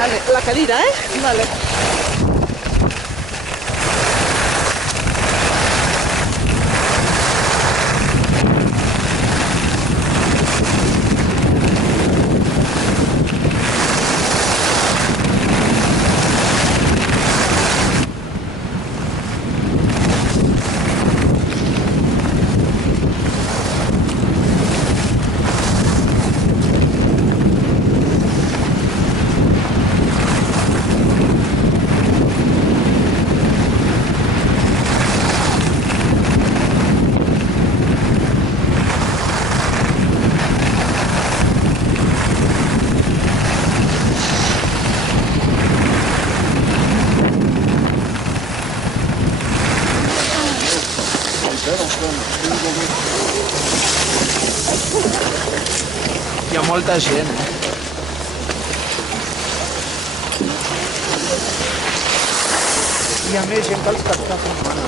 Vale, la cadira, Vale. Hi ha molta gent, Hi ha més gent que els que està fent mana.